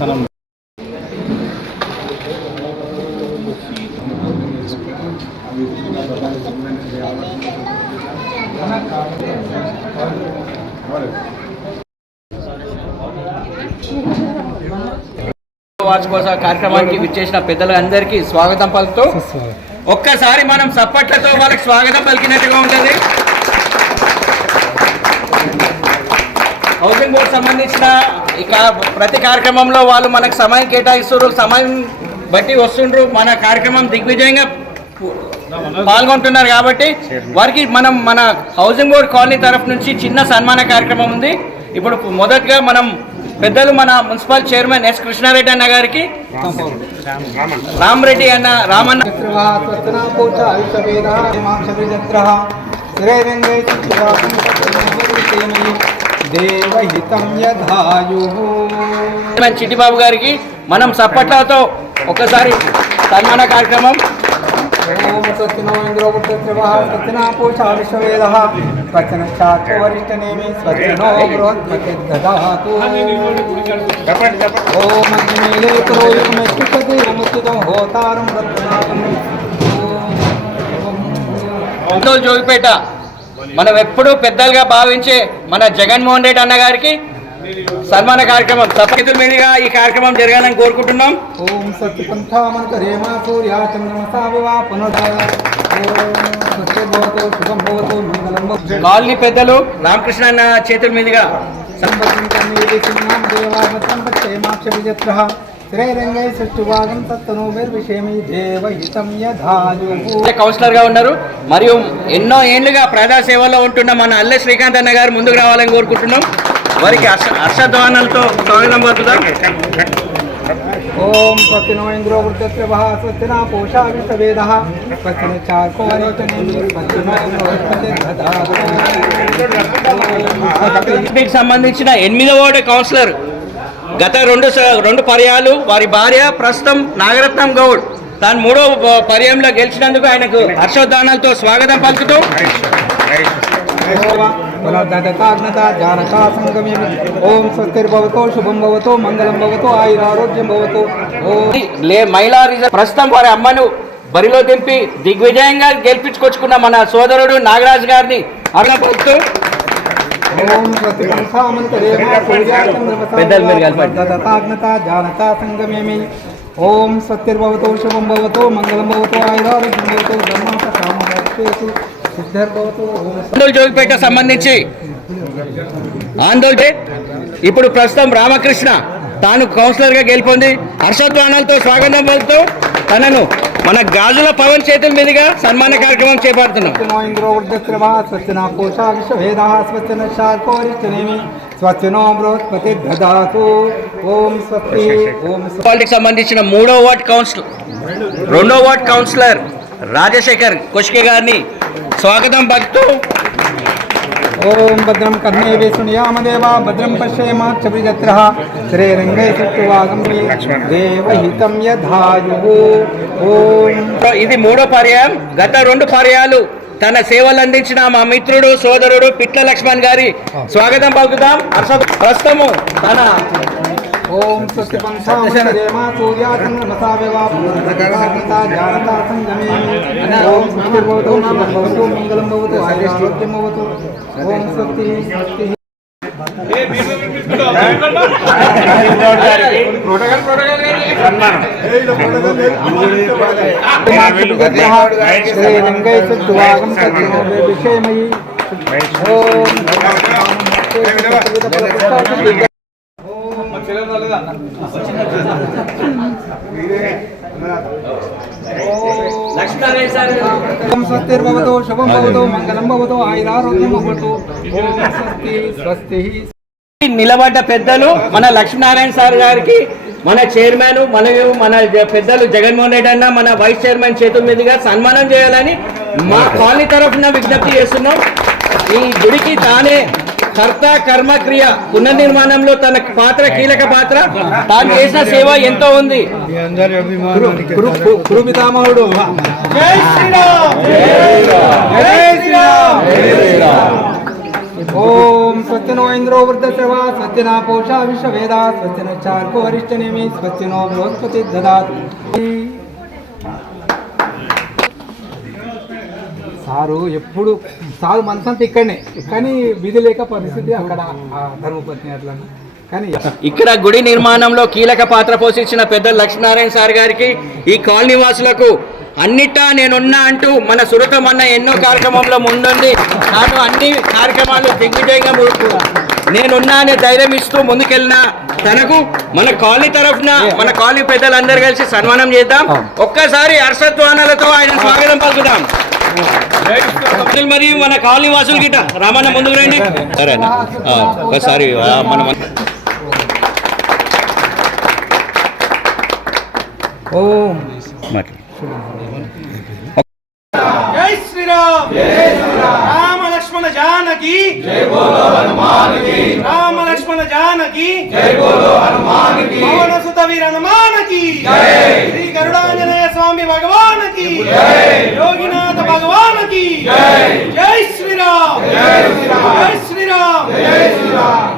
దర్శనం వార్షికోత్సవ కార్యక్రమానికి విచ్చేసిన పెద్దలందరికీ స్వాగతం పలుకుతూ ఒక్కసారి మనం సప్పట్లతో వాళ్ళకి స్వాగతం పలికినట్టుగా ఉంటుంది. హౌసింగ్ బోర్డు సంబంధించిన ఇక ప్రతి కార్యక్రమంలో వాళ్ళు మనకు సమయం కేటాయిస్తున్నారు, సమయం బట్టి వస్తుండ్రు, మన కార్యక్రమం దిగ్విజయంగా పాల్గొంటున్నారు. కాబట్టి వారికి మన హౌసింగ్ బోర్డు కాలనీ తరఫు నుంచి చిన్న సన్మాన కార్యక్రమం ఉంది. ఇప్పుడు మొదటగా మనం పెద్దలు మన మున్సిపల్ చైర్మన్ ఎస్ కృష్ణారెడ్డి అన్న గారికి రామరెడ్డి అన్న రామన్న చిట్టిబాబు గారికి మనం సప్పట్లతో ఒకసారి సన్మాన కార్యక్రమం. ఓం స్వస్తినో ఇంద్రో పుత్రవః స్వస్తినా పూషా విశ్వవేదః స్వస్తిన చాత్వరిష్టనేమి స్వస్తినో బృహస్పతి దదాతు. ఓం అగ్నిమీలే పురోహితమేష్టిపతి ముక్తిదం హోతారం రత్నాకం. జోగిపేట మనం ఎప్పుడూ పెద్దలుగా భావించే మన జగన్మోహన్ రెడ్డి అన్న గారికి సన్మాన కార్యక్రమం సభ్యుల మీదుగా ఈ కార్యక్రమం జరగాలని కోరుకుంటున్నాం. ఓం సత్య పంథామంతరేమా సూర్యా చంద్రమసా వివా పునః కాలనీ పెద్దలు రామకృష్ణ అన్న చేతుల మీదుగా కౌన్సిలర్ గా ఉన్నారు మరియు ఎన్నో ఏళ్లుగా ప్రజా సేవలో ఉంటున్న మన అల్లె శ్రీకాంత్ అన్న గారు ముందుకు రావాలని కోరుకుంటున్నాం. వారికి హర్షధ్వానాలతో స్వాగతం పలుకుతాం. ఓం స్వస్తినో ఇంద్రో వృత్తత్రవః స్వస్తినా పూషా విశ్వవేదః స్వస్తిన చార్కోవరిష్టనేమి సంబంధించిన 8వ వార్డు కౌన్సిలర్ గత రెండు పర్యాలు వారి భార్య ప్రస్తుతం నాగరత్నం గౌడ్ తాను 3వ పర్యాయంలో గెలిచినందుకు ఆయనకు హర్షోద్ధానాలతో స్వాగతం పలుకుతూ ఓం స్వస్తిర్భవతో శుభం భవతో మంగళం భవతో ఆయురారోగ్యం భవతో. మహిళా రిజర్వ్ ప్రస్తుతం వారి అమ్మను బరిలో దింపి దిగ్విజయంగా గెలిపించుకొచ్చుకున్న మన సోదరుడు నాగరాజు గారిని అలా పలుకుతూ ఓం స్వస్తిర్భవతో శుభం భవతో మంగళం భవతో ఆయురారోగ్యం భవతో ధర్మేషు జోగిపేట సంబంధించి ఆందోళన ఇప్పుడు ప్రస్తుతం రామకృష్ణ తాను కౌన్సిలర్ గా గెలుపొంది హర్షధ్వానాలతో స్వాగతం పలుకుతూ తనను మన గాజుల పవన్ చేతుల మీదుగా సన్మాన కార్యక్రమం చేపడుతున్నాం. పాలిటిక్స్ సంబంధించిన 3వ వార్డ్ కౌన్సిలర్ 2వ వార్డ్ కౌన్సిలర్ రాజశేఖర్ కొష్కే గారిని స్వాగతం పలుకుతూ ఓం భద్రం కర్ణే వేసునియామదేవా భద్రం పశ్యేమాక్షభిజత్రః శ్రీరంగై సువాగం దేవహితం యధాయుః. ఓం ఇది 3వ పర్యాయం. గత 2 పర్యాలు తన సేవలు అందించిన మా మిత్రుడు సోదరుడు పిట్ల లక్ష్మణ్ గారి స్వాగతం పలుకుతాం. ప్రస్తుతము తన ఓం స్వస్తి పంచామరేమా సూర్యాచంద్రమసా వివా పునః జానతా సంగమేమి. ఓం స్వస్తిర్భవతో భవతో మంగళం భవతో ఆయురారోగ్యం భవతో. ఓం స్వస్తి స్వస్తి. శ్రీరంగై సువాగం విషయమయీ. ఓం స్వస్తిర్భవతో శుభం భవతో మంగళం భవతో ఆయురారోగ్యం భవతో. ఓం స్వస్తి స్వస్తి. నిలబడ్డ పెద్దలు మన లక్ష్మీనారాయణ సార్ గారికి మన చైర్మన్ మన పెద్దలు జగన్మోహన్ రెడ్డి అన్న మన వైస్ చైర్మన్ చేతుల మీదుగా సన్మానం చేయాలని మా కాలనీ తరఫున విజ్ఞప్తి చేస్తున్నాం. ఈ గుడికి తానే కర్త కర్మ క్రియ పునర్నిర్మాణంలో తన పాత్ర కీలక పాత్ర తాను చేసిన సేవ ఎంతో ఉంది. కురుపితామహుడు ఓం సత్యనో इंद्रो वृद्धश्रवा स्वस्ति न पूषा विश्ववेदा स्वस्ति न चार्को वरिष्ठनेमि स्वस्ति नो बृहस्पति ददातु సారు ఎప్పుడు సారు మనసంతా ఇక్కడనే కానీ విధి లేక పరిస్థితి అక్కడ ధర్మపత్ని అట్లా కానీ ఇక్కడ గుడి నిర్మాణంలో కీలక పాత్ర పోషించిన పెద్ద లక్ష్మీనారాయణ సార్ గారికి ఈ కాలనీ వాసులకు అన్నిటా నేనున్నా అంటూ మన సురతం అన్న ఎన్నో కార్యక్రమంలో ముందుండి నాకు అన్ని కార్యక్రమాలు దిగ్విజయంగా నేనున్నా అనే ధైర్యం ఇస్తూ ముందుకెళ్ళిన తనకు మన కాలనీ తరఫున మన కాలనీ పెద్దలందరూ కలిసి సన్మానం చేద్దాం. ఒక్కసారి హర్షధ్వానాలతో ఆయన స్వాగతం పలుకుదాం. మరియు మన కాలనీ వాసులు గిట్ట రామన్న ముందుకు రండి. సరేనా ఒకసారి మన ఓం జై శ్రీరామ్ రామ లక్ష్మణ జానకి జై బోలో హనుమాన్ కి రామ లక్ష్మణ జానకి జై బోలో హనుమాన్ కి పవన సుత వీర హనుమాన్ కి జై శ్రీ గరుడాంజనేయ స్వామి భగవాన్ కి జై యోగినాథ భగవాన్ కి జై జై శ్రీరామ్ జై శ్రీరామ్ జై శ్రీరామ్ జై శ్రీరామ్